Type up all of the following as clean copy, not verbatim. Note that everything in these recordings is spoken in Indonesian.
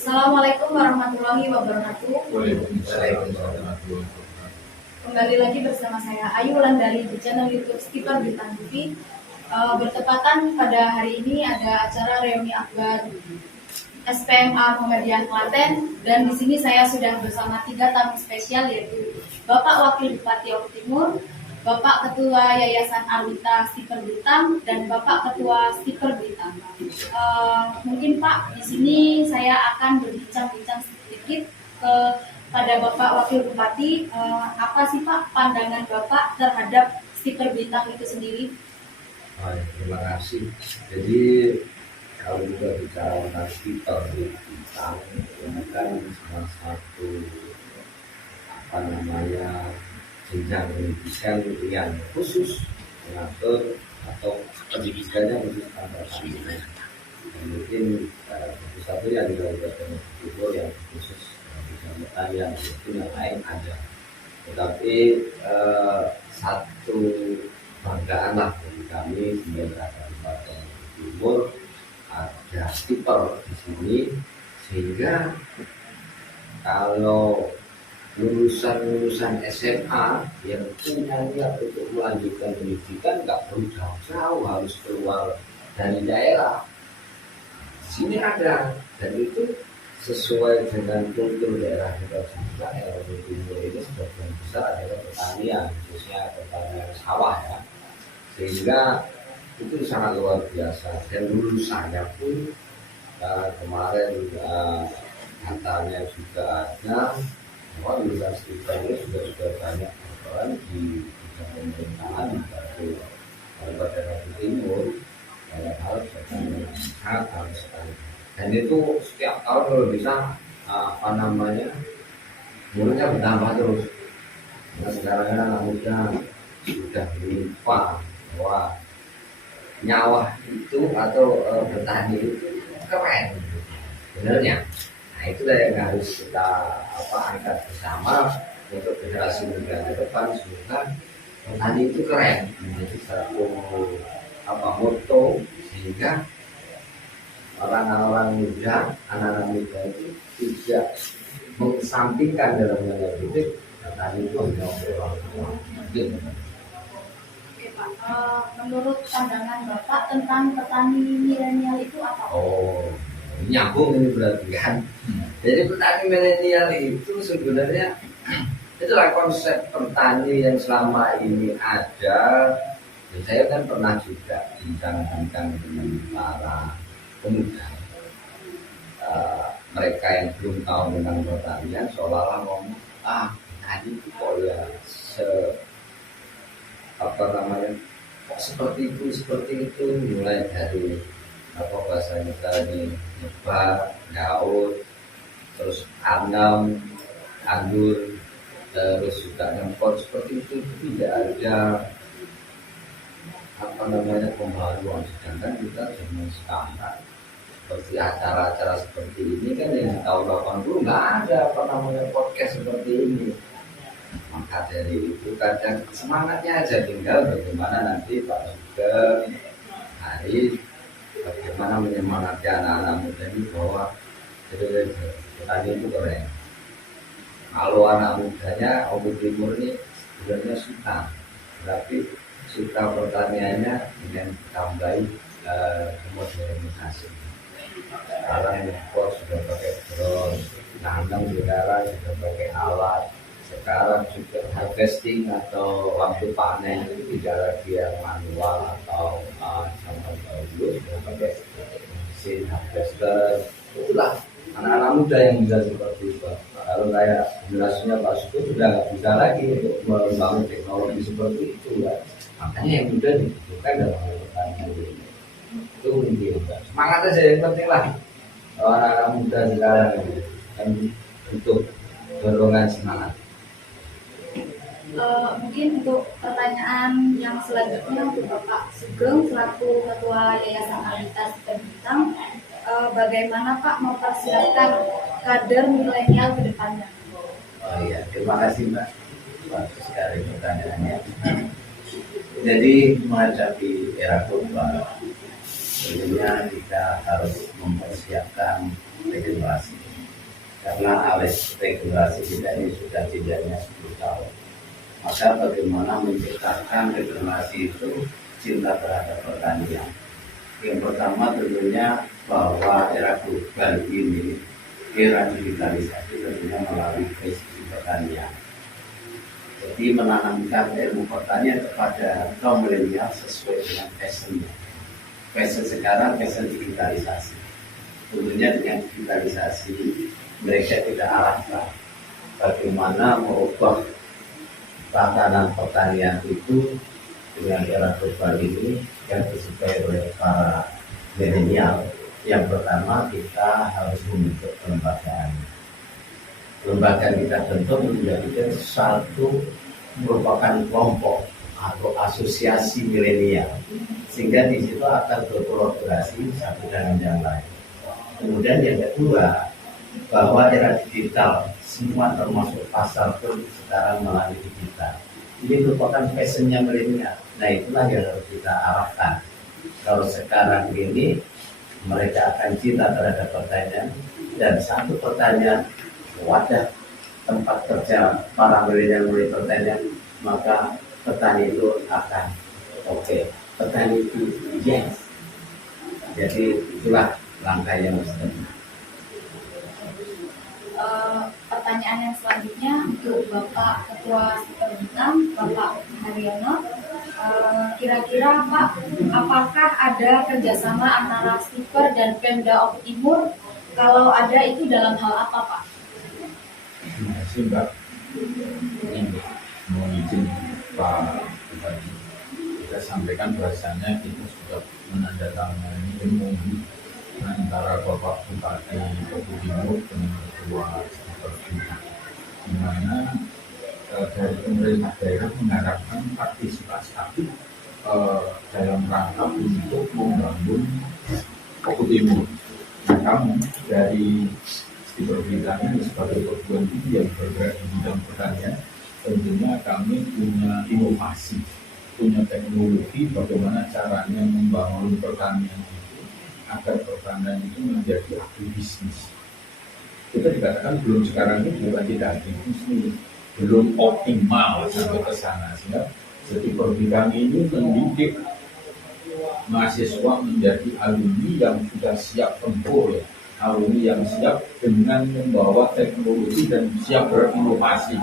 Assalamualaikum warahmatullahi wabarakatuh. Kembali lagi bersama saya Ayu Wulandari di channel YouTube Skipper Bintang TV. Bertepatan pada hari ini ada acara reuni akbar SPMA Muhammadiyah Klaten, dan di sini saya sudah bersama 3 tamu spesial, yaitu Bapak Wakil Bupati Oku Timur, Bapak Ketua Yayasan Arwita Skipper Bintang, dan Bapak Ketua Skipper Bintang. Mungkin Pak, di sini saya akan berbincang-bincang sedikit pada Bapak Wakil Bupati. Apa sih Pak pandangan Bapak terhadap Skipper Bintang itu sendiri? Terima kasih. Jadi kalau kita bicara tentang Skipper Bintang, ini kan salah satu jenjang pendidikan yang khusus mengatur atau pendidikannya khusus antar kampus. Mungkin satu yang di Kabupaten Timur yang khusus bidang pertanian, itu yang lain ada. Tetapi satu banggaan lah bagi kami di Kabupaten Timur ada Skipper di sini, sehingga kalau lulusan SMA yang punya niat untuk melanjutkan pendidikan nggak perlu jauh-jauh harus keluar dari daerah. Sini ada, dan itu sesuai dengan kultur daerah kita juga. Oku Timur ini sebagian besar adalah pertanian, khususnya pertanian sawah ya, sehingga itu sangat luar biasa. Dan lulusannya pun kemarin katanya juga ada bahwa lulusan Skipper ini sudah banyak berperan di bidang pemerintahan di Kabupaten Oku Timur. Banyak hal sangat halus sekali. Dan itu setiap tahun kalau bisa muridnya bertambah terus. Nah, sekarang anak muda sudah lupa bahwa nyawa itu atau bertani itu keren sebenarnya. Nah, itulah yang harus kita angkat bersama untuk generasi muda ke depan, semoga petani itu keren menjadi satu moto, sehingga orang-orang muda, anak-anak muda itu tidak mengesampingkan dalam tanda kutip petani itu hanya orang tua. Oke Pak, menurut pandangan Bapak tentang petani milenial itu apa? Nyambung ini berarti kan. Jadi petani milenial itu sebenarnya itulah konsep petani yang selama ini ada. Saya kan pernah juga bincang-bincang dengan para pemuda, mereka yang belum tahu tentang pertanian seolah-olah ngomong tadi itu kok ya seperti itu, mulai dari bahasanya tadi nyebar, daun, terus tanam, anggur, terus juga nyempot, seperti itu tidak ada pembaruan. Sedangkan kita zaman sekarang seperti acara-acara seperti ini kan yang di tahun 80 nggak ada podcast seperti ini. Maka dari itu kadang semangatnya aja, tinggal bagaimana nanti Pak Sugeng hari bagaimana menyemangati anak-anak muda ini bahwa petani itu keren. Kalau anak mudanya Oku Timur ini sebenarnya suka, tapi suka pertaniannya dengan tambahin modernisasi. Sekarang impor sudah pakai drone, nanam sekarang sudah pakai alat. Sekarang juga harvesting atau waktu panen itu tidak lagi yang manual atau sama dulu sudah pakai mesin harvester. Itulah anak-anak muda yang bisa seperti itu. Kalau kayak generasinya Pak Sugeng sudah nggak bisa lagi untuk membangun teknologi seperti itu ya. Makanya yang muda dibutuhkan dalam pertanian ini. Itu mungkin semangat aja yang penting lah. Anak-anak muda sekarang kan untuk dorongan semangat. Mungkin untuk pertanyaan yang selanjutnya untuk Bapak Sugeng selaku Ketua Yayasan Arwita Skipper Bintang, bagaimana Pak mempersiapkan kader milenial ke depannya? Terima kasih Mbak. Bagus sekali pertanyaannya. Jadi menghadapi era global, tentunya kita harus mempersiapkan regenerasi. karena alih regulasi kita ini sudah tidaknya 10 tahun. Maka bagaimana menciptakan regulasi itu cinta terhadap pertanian. Yang pertama tentunya bahwa era global ini, era digitalisasi tentunya melalui krisis pertanian. Jadi menanamkan ilmu pertanian kepada kaum milenial sesuai dengan passionnya. Passion sekarang, passion digitalisasi. Tentunya dengan digitalisasi mereka tidak arahkan bagaimana merubah tatanan pertanian itu dengan era global ini yang disukai oleh para milenial. Yang pertama kita harus membentuk kelembagaan. Lembaga kita bentuk menjadikan satu merupakan kelompok atau asosiasi milenial, sehingga di situ akan berkolaborasi satu dengan yang lain. Kemudian yang kedua, bahwa era digital semua termasuk pasar pun sekarang melalui digital. Ini merupakan passionnya milenial. Nah itulah yang harus kita arahkan. Kalau sekarang ini mereka akan cinta terhadap pertanian, dan satu pertanian wadah tempat kerja para milenial mulai pertanian, maka petani itu akan oke. Petani itu yes. Jadi itulah langkah yang mesti. Pertanyaan yang selanjutnya untuk Bapak Ketua Stiper Bintang, Bapak Haryono. Kira-kira Pak, apakah ada kerjasama antara Stiper dan Pemda Timur? Kalau ada, itu dalam hal apa Pak? Terima kasih Mbak. Ini mohon izin Pak Bupati. Kita sampaikan bahasanya kita sudah menandatangani MOU antara Bapak Bupati Bogor Timur dengan Ketua Stiper Bintang, di mana dari pemerintah daerah mengharapkan partisipasi aktif dalam rangka untuk membangun Bogor Timur. Nah, kami dari Stiper Bintang ini sebagai perguruan tinggi yang bergerak di bidang pertanian, tentunya kami punya inovasi, punya teknologi bagaimana caranya membangun pertanian itu agar pertanian itu menjadi agribisnis. Kita dikatakan belum sekarang ini bukan tidak agribisnis, belum optimal sampai ke sana. Sehingga jadi Bintang ini mendidik mahasiswa menjadi alumni yang sudah siap tempur, ya. Alumni yang siap dengan membawa teknologi dan siap berinovasi.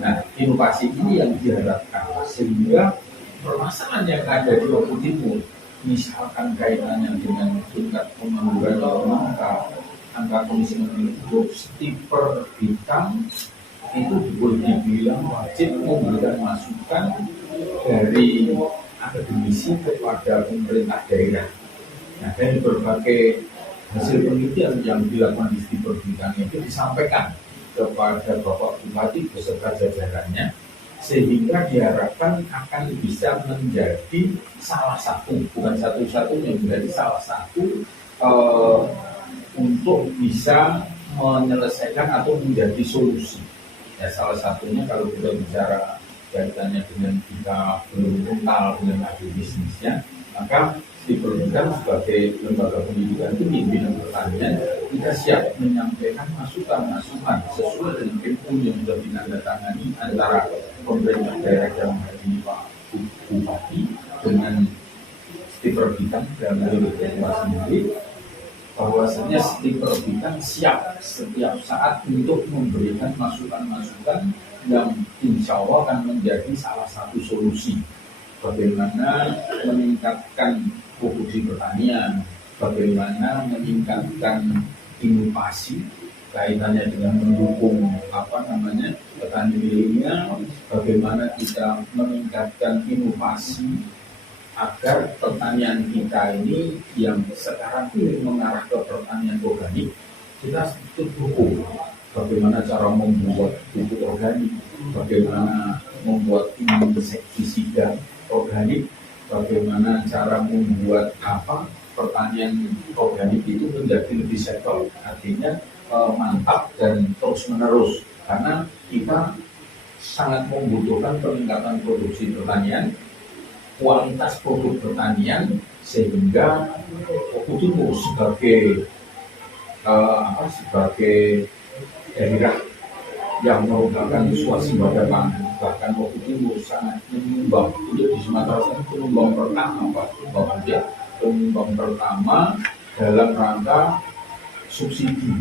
Nah, inovasi ini yang diharapkan sehingga permasalahan yang ada di Bogor Timur, misalkan kaitannya dengan tingkat pengangguran yang angka kemiskinan itu, Stiper Bintang itu boleh dibilang wajib memberikan masukan dari akademisi kepada pemerintah daerah. Nah, dari berbagai hasil penelitian yang dilakukan di Stiper Bintang itu disampaikan kepada Bapak Bupati beserta jajarannya, sehingga diharapkan akan bisa menjadi salah satu, bukan satu-satunya, menjadi salah satu untuk bisa menyelesaikan atau menjadi solusi. Ya, salah satunya kalau kita bicara kaitannya dengan kita belum kenal dengan agribisnisnya, maka Stiper Bintang sebagai lembaga pendidikan tinggi bidang pertanian, kita siap menyampaikan masukan-masukan sesuai dengan MOU yang sudah ditandatangani antara pemerintah daerah dan Pak Bupati dengan Stiper Bintang dan Ketua sendiri, bahwasanya Stiper Bintang siap setiap saat untuk memberikan masukan-masukan yang insya Allah akan menjadi salah satu solusi bagaimana meningkatkan produksi pertanian, bagaimana meningkatkan inovasi kaitannya dengan mendukung petani milenial, bagaimana kita meningkatkan inovasi agar pertanian kita ini yang sekarang ini mengarah ke pertanian organik, kita dukung bagaimana cara membuat pupuk organik, bagaimana membuat insektisida organik, bagaimana cara membuat pertanian organik itu menjadi lebih settle, artinya mantap dan terus menerus, karena kita sangat membutuhkan peningkatan produksi pertanian, kualitas produk pertanian, sehingga Bogor Timur sebagai daerah yang merupakan swasembada pangan, bahkan waktu timur sangat menyumbang untuk di Sumatera Selatan penyumbang pertama Pak ya, penyumbang pertama dalam rangka subsidi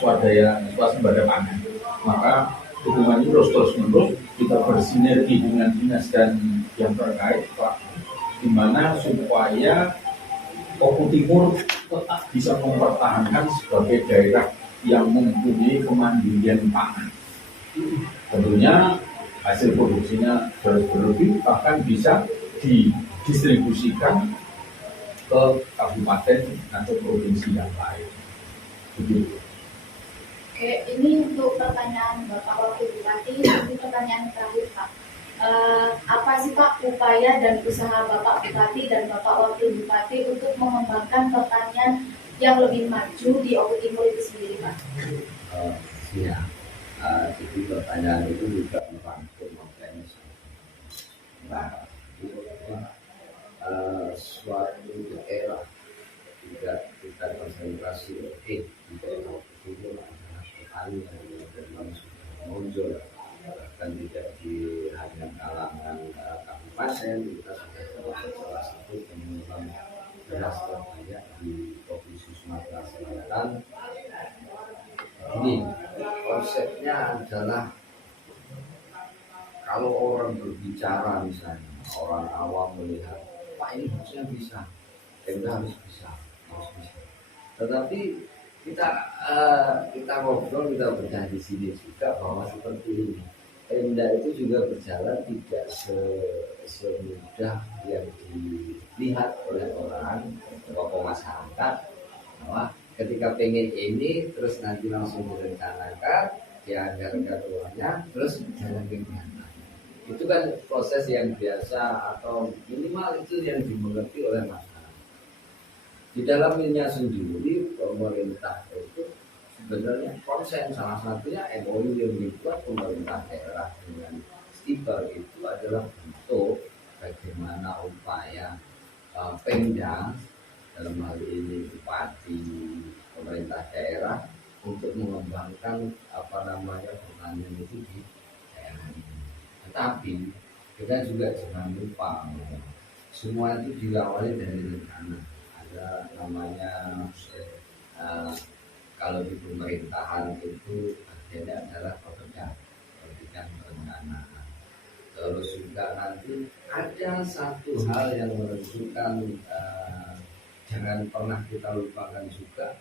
swadaya swasembada pangan. Maka hubungan ini terus menerus kita bersinergi dengan dinas dan yang terkait Pak, di mana supaya Oku Timur tetap bisa mempertahankan sebagai daerah yang mempunyai kemandirian pangan. Tentunya hasil produksinya berlebih, bahkan bisa didistribusikan ke kabupaten atau provinsi yang lain. Begitu. Oke, ini untuk pertanyaan Bapak Wakil Bupati. Ini pertanyaan terakhir Pak. Apa sih Pak upaya dan usaha Bapak Bupati dan Bapak Wakil Bupati untuk mengembangkan pertanian yang lebih maju di Oku Timur itu sendiri Pak? Iya. Jadi pertanyaan itu juga merangkum makanya suatu daerah tidak kita konsentrasi di daerah itu adalah petani yang memang sudah muncul, bahkan tidak di hanya kalangan kabupaten, kita sudah termasuk salah satu penyumbang beras terbanyak di provinsi Sumatera Selatan. Ini konsepnya adalah kalau orang berbicara misalnya, orang awam melihat Pak ini harusnya bisa, Pemda harus bisa. Tetapi kita ngobrol, kita bedah di sini juga bahwa seperti ini, Pemda itu juga berjalan tidak semudah yang dilihat oleh orang tokoh masyarakat, bahwa ketika pengen ini terus nanti langsung direncanakan, dianggarkan uangnya, terus jalan kegiatan. Itu kan proses yang biasa atau minimal itu yang dimengerti oleh masyarakat. Di dalamnya sendiri pemerintah itu sebenarnya konsen, salah satunya MOU yang dibuat pemerintah daerah dengan Stiper itu adalah bentuk bagaimana upaya Pemda dalam hal ini bupati, pemerintah daerah untuk mengembangkan pertanian itu di daerah ini. Tetapi kita juga jangan lupa semua itu diawali dari rencana. Ada namanya kalau di pemerintahan itu bagiannya adalah pendidikan perencanaan. Terus juga nanti ada satu hal yang menentukan, jangan pernah kita lupakan juga,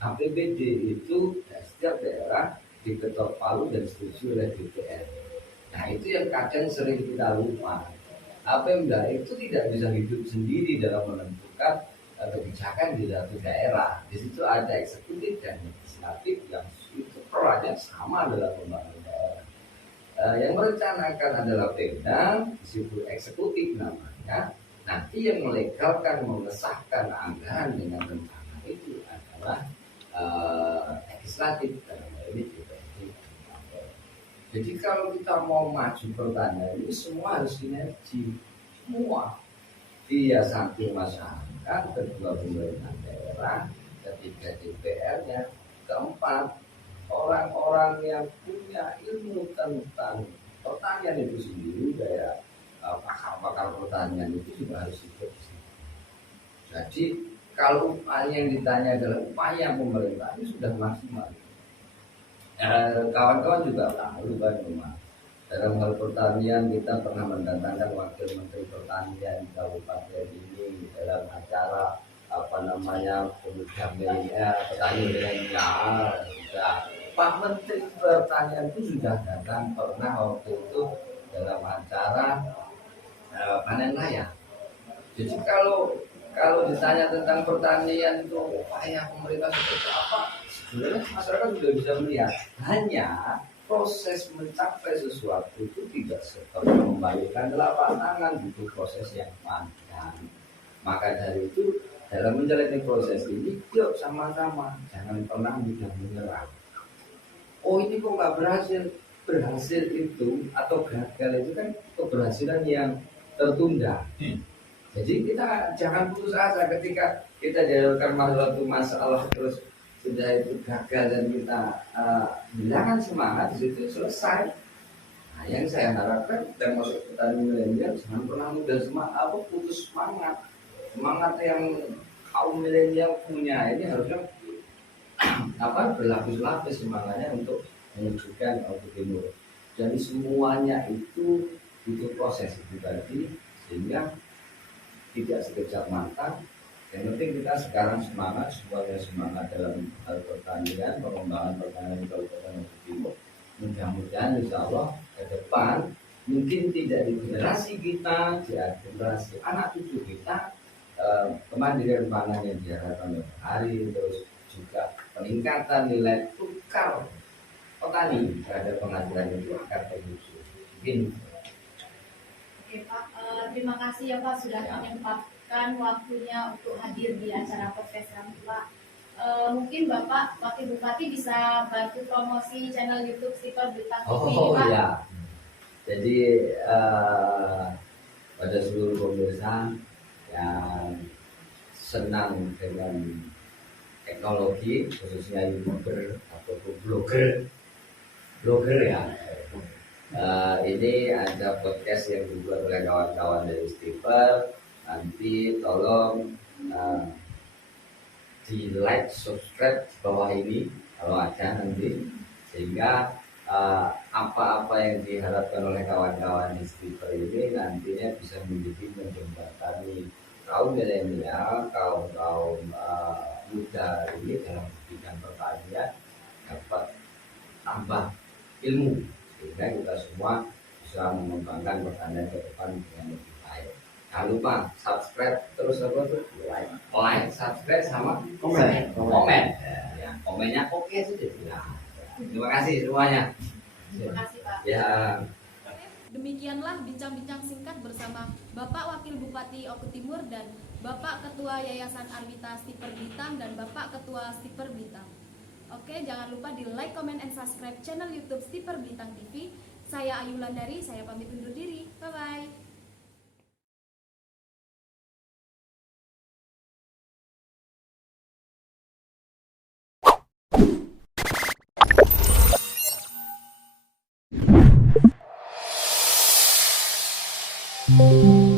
APBD itu setiap daerah diketok palu dan setuju oleh DPR. Nah itu yang kadang sering kita lupa. Pemda itu tidak bisa hidup sendiri dalam menentukan kebijakan di satu daerah. Di situ ada eksekutif dan legislatif yang itu perannya sama dalam pembangunan daerah. Yang merencanakan adalah Pemda, disebut eksekutif namanya. Nanti yang melegalkan, mengesahkan anggaran dengan rencana itu adalah legislatif dalam hal ini DPRD. Jadi kalau kita mau maju pertanian ini semua harus sinergi, semua. Dia satu masyarakat, kedua pemerintah daerah, ketiga DPR-nya, keempat orang-orang yang punya ilmu tentang pertanian itu sendiri, kayak pakar-pakar pertanian itu juga harus ikut. Jadi kalau upaya yang ditanya adalah upaya pemerintah ini sudah maksimal. Kawan-kawan juga tahu kan memang dalam hal pertanian kita pernah mendatangkan wakil menteri pertanian di kabupaten ini dalam acara pemuda petani milenial. Sudah Pak Menteri Pertanian itu sudah datang pernah waktu itu dalam acara panen raya. Jadi kalau ditanya tentang pertanian itu upaya pemerintah seperti apa, sebenarnya masyarakat sudah bisa melihat. Hanya proses mencapai sesuatu itu tidak seperti membalikkan telapak tangan, butuh proses yang panjang. Maka dari itu dalam menjalani proses ini, yuk sama-sama jangan pernah mudah menyerah. Oh ini kok nggak berhasil itu atau gagal itu kan keberhasilan yang tertunda. Jadi kita jangan putus asa ketika kita dihadapkan suatu masalah terus sudah itu gagal dan kita hilangkan semangat, di situ selesai. Nah, yang saya harapkan termasuk petani milenial jangan pernah mudah semangat, putus semangat. Semangat yang kaum milenial punya ini harusnya berlapis-lapis semangatnya untuk mewujudkan Oku Timur. Jadi semuanya itu butuh proses itu tadi, sehingga tidak sekejap mata. Yang penting kita sekarang semangat, semuanya semangat dalam hal pertanian, pengembangan pertanian di Kabupaten Oku Timur. Mudah-mudahan insya Allah ke depan mungkin tidak di generasi kita, di generasi anak cucu kita, kemandirian pangan yang diharapkan hari, terus juga peningkatan nilai tukar petani terhadap penghasilan itu akan terwujud. Mungkin. Oke Pak, terima kasih ya Pak sudah menyempatkan waktunya untuk hadir di acara podcast kami Pak. Mungkin Bapak Wakil Bupati bisa bantu promosi channel YouTube Skipper Bintang TV Oh Pak. ya, jadi pada seluruh pemirsa yang senang dengan teknologi, khususnya YouTuber atau blogger ya. Ini ada podcast yang dibuat oleh kawan-kawan dari Skipper. Nanti tolong di like, subscribe di bawah ini kalau ada nanti, sehingga apa-apa yang diharapkan oleh kawan-kawan di Skipper ini nantinya bisa menjadi menjembatani kaum milenial, kaum muda ini dalam bidang pertanian dapat tambah ilmu, sehingga kita semua bisa mengembangkan pertanian ke depan dengan lebih baik. Jangan lupa subscribe, terus apa tuh? Like, subscribe sama komen. Ya, komennya oke saja. Ya. Terima kasih semuanya. Terima kasih Pak. Ya. Demikianlah bincang-bincang singkat bersama Bapak Wakil Bupati Oku Timur dan Bapak Ketua Yayasan Arwita Skipper Blitam dan Bapak Ketua Skipper Blitam. Oke, jangan lupa di like, comment, and subscribe channel YouTube Skipper Bintang TV. Saya Ayu Landari, saya pamit undur diri. Bye-bye. Thank you.